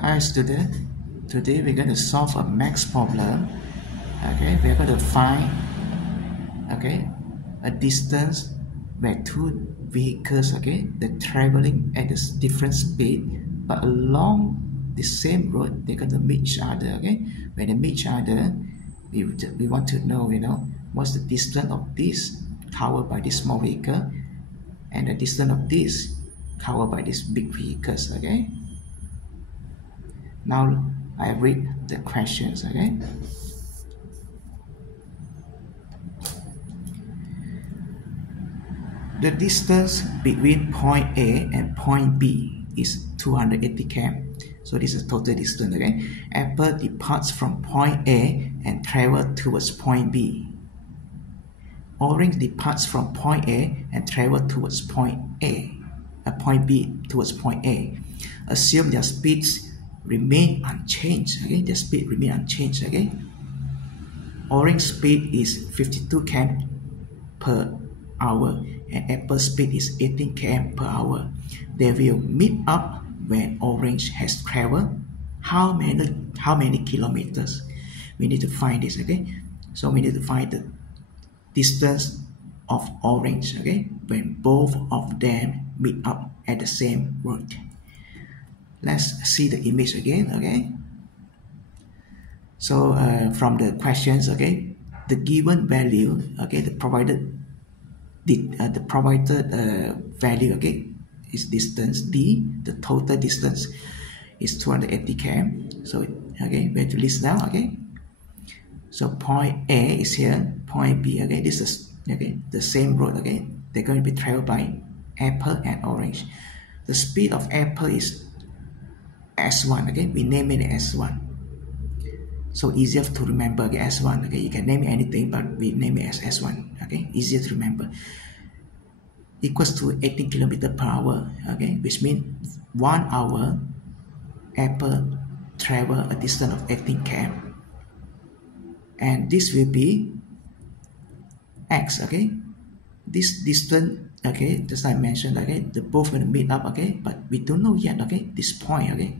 Hi student, today we're going to solve a max problem. Okay, we're going to find a distance where two vehicles they're traveling at a different speed but along the same road. They're going to meet each other. When they meet each other, we want to know what's the distance of this covered by this small vehicle and the distance of this covered by these big vehicles. Now I read the questions. The distance between point A and point B is 280 km. So this is total distance. Apple departs from point A and travels towards point B. Orange departs from point A and travels towards point B towards point A. Assume their speeds remain unchanged. Their speed remain unchanged. Orange speed is 52 km per hour and Apple speed is 18 km per hour. They will meet up when Orange has traveled how many kilometers. We need to find this. So we need to find the distance of Orange when both of them meet up at the same road. Let's see the image again. So from the questions, the given value, the provided value is distance D. The total distance is 280 km. So we have to list down. So point A is here, point B. This is the same road. They're going to be traveled by Apple and Orange. The speed of Apple is S1. We name it S1. So easier to remember. S1. You can name anything, but we name it as S1. Easier to remember. Equals to 18 km per hour. Which means 1 hour Apple travel a distance of 18 km. And this will be X. This distance, just like I mentioned, the both will meet up, but we don't know yet, this point,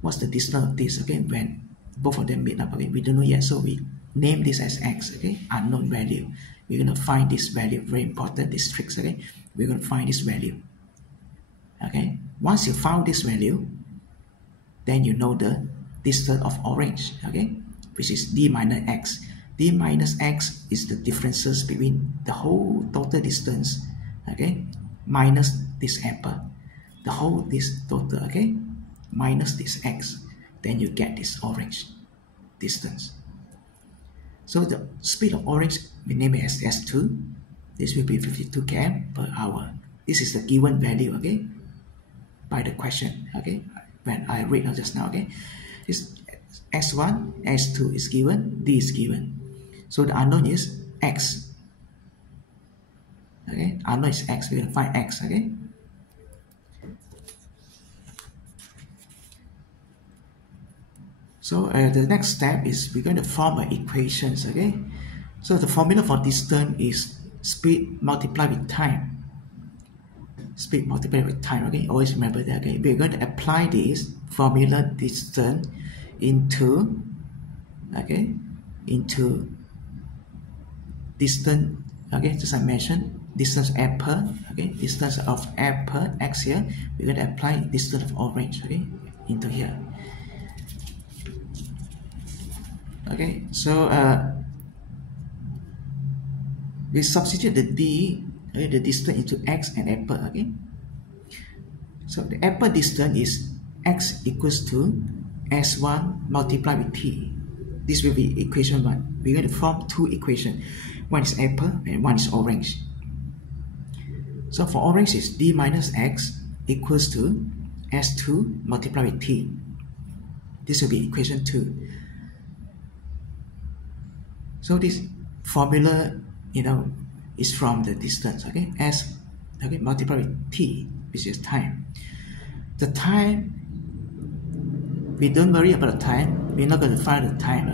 what's the distance of this, when both of them meet up, we don't know yet, so we name this as X, unknown value. We're going to find this value, very important, this tricks, we're going to find this value, Once you found this value, then you know the distance of Orange, which is D minus X. D minus X is the differences between the whole total distance, minus this Apple. The whole this total, minus this X. Then you get this Orange distance. So the speed of Orange, we name it as S2. This will be 52 km per hour. This is the given value, by the question, when I read just now, This S1, S2 is given, D is given. So the unknown is X. Unknown is X. We're going to find X. So the next step is we're going to form equations. So the formula for distance is speed multiplied with time. Speed multiplied with time. Always remember that. We're going to apply this formula distance into distance, just I mentioned, distance Apple, distance of Apple, X here, we're going to apply distance of Orange, into here. So we substitute the D, the distance into X and Apple, So the Apple distance is X equals to S1 multiplied with T. This will be equation 1. We're going to form two equations. One is Apple and one is Orange. So for Orange is D minus X equals to S2 multiplied with T. This will be equation 2. So this formula, is from the distance, S, multiplied with T, which is time. The time, we don't worry about the time. We're not going to find the time,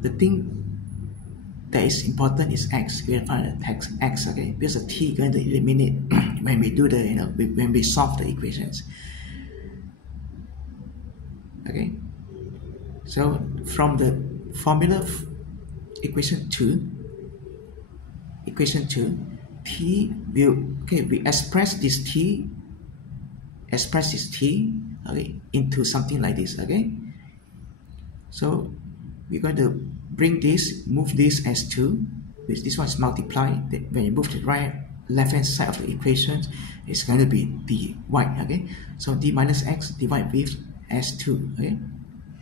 The thing that is important is X. We'll find the X, because the T is going to eliminate when we do the, when we solve the equations. Okay, so from the formula equation 2, t will, okay, we express this t okay, into something like this. Okay, so we're going to bring this, move this as 2, which this one is multiplied. When you move to the left hand side of the equation, it's going to be dy. Okay, so d minus x divided with s2. Okay,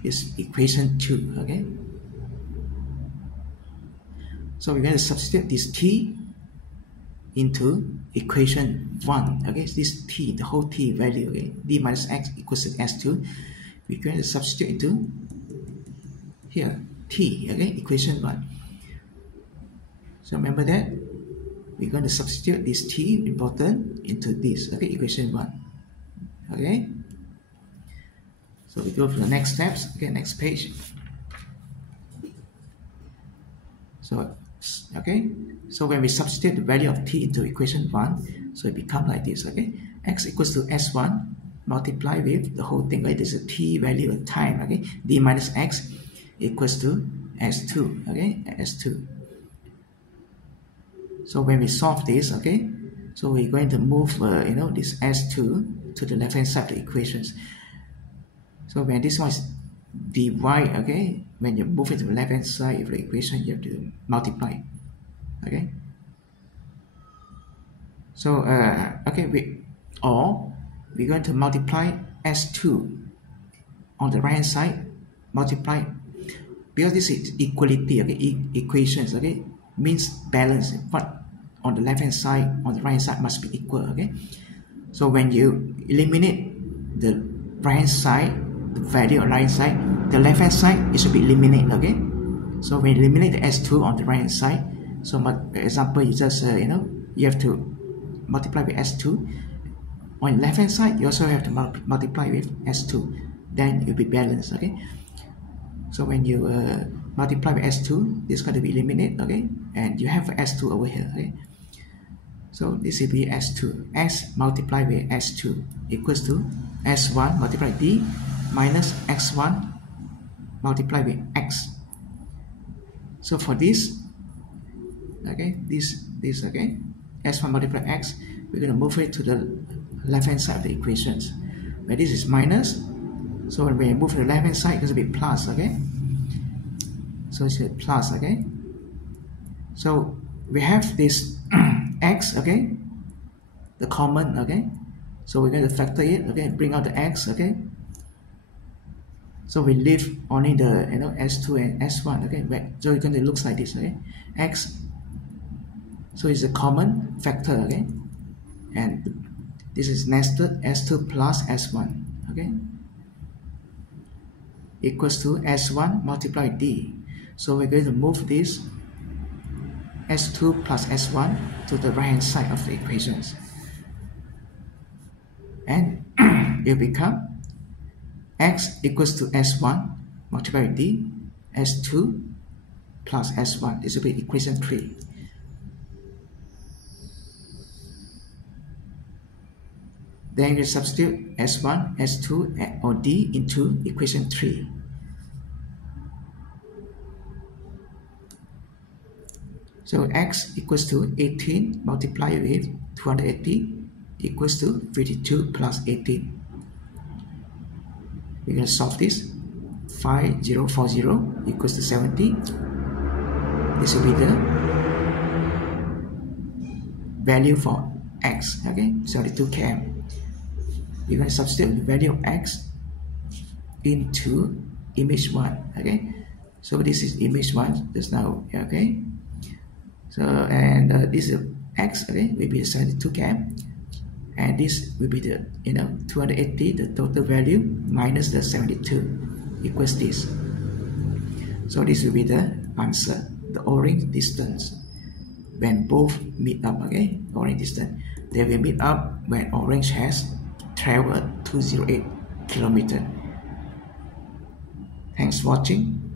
is equation 2. Okay, so we're going to substitute this t into equation 1. Okay, this t, the whole t value, okay, d minus x equals to s2. We're going to substitute into here t, okay, equation 1. So remember that we're going to substitute this t important into this, okay, equation 1. Okay, so we go for the next steps. Okay, next page. So okay, so when we substitute the value of t into equation 1, so it becomes like this. Okay, x equals to s1 multiply with the whole thing, right? This is a t value of time. Okay, d minus x equals to s2. Okay, s2. So when we solve this, okay, so we're going to move this s2 to the left hand side of the equations. So when this one is dy, okay, when you move it to the left hand side of the equation, you have to multiply. Okay, so okay, we're going to multiply s2 on the right hand side, multiply, because this is equality. Okay, equations, okay, means balance. What on the left hand side, on the right hand side must be equal. Okay, so when you eliminate the right hand side, the value on the right hand side, the left hand side, it should be eliminated. Okay, so when you eliminate the s2 on the right hand side, so for example, you just you have to multiply with s2 on the left hand side, you also have to multiply with s2, then it will be balanced. Okay, so when you multiply with s2, this is going to be eliminated. Okay, and you have s2 over here. Okay, so this will be s2, s multiplied with s2 equals to s1 multiplied d minus x1 multiplied with x. So for this, okay, this okay, s1 multiplied x, we're going to move it to the left hand side of the equations, where this is minus. So when we move to the left hand side, it's going to be plus. Okay, so it's a plus. Okay, so we have this x, okay, the common. Okay, so we're going to factor it. Okay, bring out the x. Okay, so we leave only the s2 and s1. Okay, so it's going to look like this. Okay, x, so it's a common factor. Okay, and this is nested s2 plus s1. Okay, equals to s1 multiplied d. So we're going to move this s2 plus s1 to the right hand side of the equations, and it will become x equals to s1 multiplied d, s2 plus s1. This will be equation 3. Then you substitute s1, s2 or d into equation 3. So x equals to 18 multiplied with 280 equals to 52 plus 18. We're going to solve this. 5040 equals to 70. This will be the value for x. Okay, 72 km. We're going to substitute the value of x into image 1. Okay, so this is image 1 just now. Okay, so and this is x. Okay, will be 72 km, and this will be the 280, the total value, minus the 72 equals this. So this will be the answer, the orange distance when both meet up. Okay, orange distance, they will meet up when orange has traveled 208 kilometers. Thanks for watching.